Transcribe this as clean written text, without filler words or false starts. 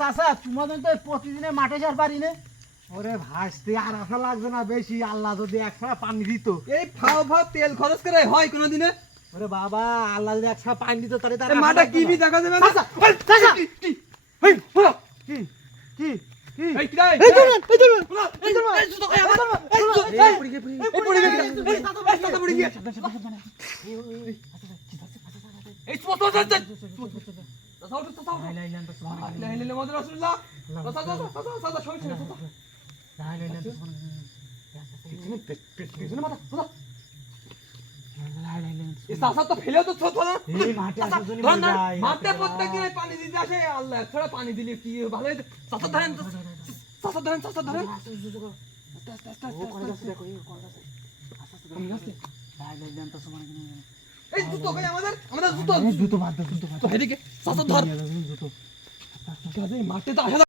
চাচা তোমাদের তো প্রতিদিনে মাঠে যার পারি না। ওরে ভাসতে আর আশা লাগছে না বেশি, আল্লাহ যদি একশা পানি দিত। এই ফাও ফাও তেল খরচ করে হয় কোনোদিনে? ওরে বাবা, আল্লাহ যদি একশা পানি দিত তাহলে তার মাটা কি বি দেখা যাবে না? চাচা, চাচা, কি কি কি কি এই কি রে? এই ধরুন, এই ধরুন, এই ধরুন, এই জুতো খাই আমার। এই পড়ে গিয়ে এই পড়ে গেছে। এই সাথে পড়ে গিয়ে। এই ছোট ছোট ছোট। তাও তো তাও। লা ইলাহা ইল্লাল্লাহ মুহাম্মাদুর রাসূলুল্লাহ। সাদা সই সই। পিছনে মাথা। এই সাসা তো ফেলে তো ছোট না। এই মাঠে আসে জনি ধর না, ভাই মাঠে প্রত্যেকদিন পানি দিতে আসে। আল্লাহ ছড়া পানি দিলে কি ভালো হইতো। সাসা ধরেন, সাসা ধরেন, সাসা ধরেন। এই জুতো কই আমাদের জুতো জুতো বাদ দাও, জুতো বাদ তো এদিকে সাসা ধর জুতো। মাঠে তো আসে